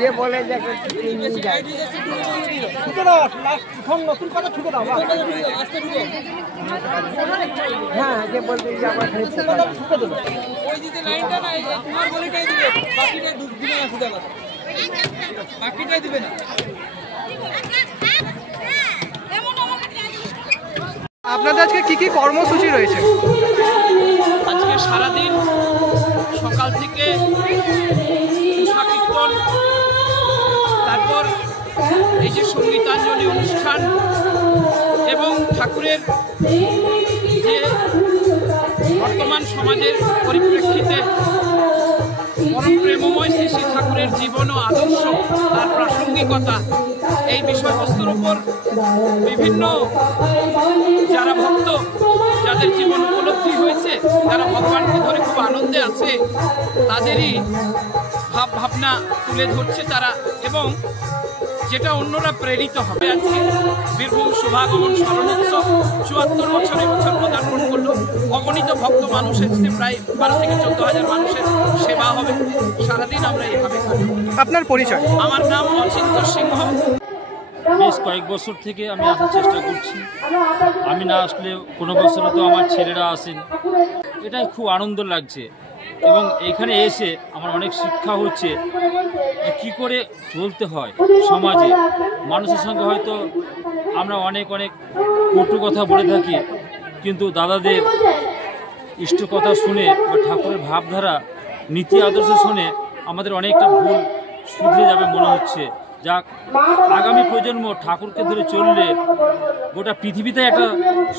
যে বলে যে হ্যাঁ যে বলতে আপনাদের আজকে কি কি কর্মসূচি রয়েছে? আজকে সারাদিন সকাল থেকে উষা কীর্তন, তারপর এই যে সঙ্গীতাঞ্জলি অনুষ্ঠান এবং ঠাকুরের যে বর্তমান সমাজের পরিপ্রেক্ষিতে পরম প্রেমময় শ্রী শ্রী ঠাকুরের জীবন ও আদর্শ, তার প্রাসঙ্গিকতা, এই বিষয়বস্তুর উপর বিভিন্ন যারা ভক্ত, যাদের জীবন উপলব্ধি হয়েছে, যারা ভগবানকে ধরে খুব আনন্দে আছে, তাদেরই ভাবনা তুলে ধরছে তারা, এবং যেটা অন্যরা প্রেরিত হবে। আজকে বীরভূম শুভাগমন স্মরণোৎসব ৭৪ বছর এবছর পদার্পণ করলো। অগণিত ভক্ত মানুষ এসেছে, প্রায় ১২ থেকে ১৪,০০০ মানুষের সেবা হবে। সারাদিন আমরা এইভাবে করি। আপনার পরিচয়? আমার নাম অচিন্ত সিংহ। বেশ কয়েক বছর থেকে আমি আসার চেষ্টা করছি। আমি না আসলে কোনো বছর তো আমার ছেলেরা আসেন, এটাই খুব আনন্দ লাগছে। এবং এখানে এসে আমার অনেক শিক্ষা হচ্ছে যে কী করে চলতে হয় সমাজে। মানুষের সঙ্গে হয়তো আমরা অনেক কটু কথা বলে থাকি, কিন্তু দাদাদের ইষ্ট কথা শুনে বা ঠাকুরের ভাবধারা, নীতি আদর্শ শুনে আমাদের অনেকটা ভুল শুধরে যাবে মনে হচ্ছে। যাক, আগামী প্রজন্ম ঠাকুরকে ধরে চললে গোটা পৃথিবীতে একটা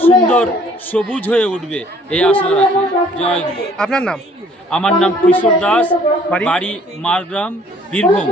সুন্দর সবুজ হয়ে উঠবে, এই আশা রাখি। জয় গুরু। আপনার নাম? আমার নাম কিশোর দাস, বাড়ি মারগ্রাম, বীরভূম।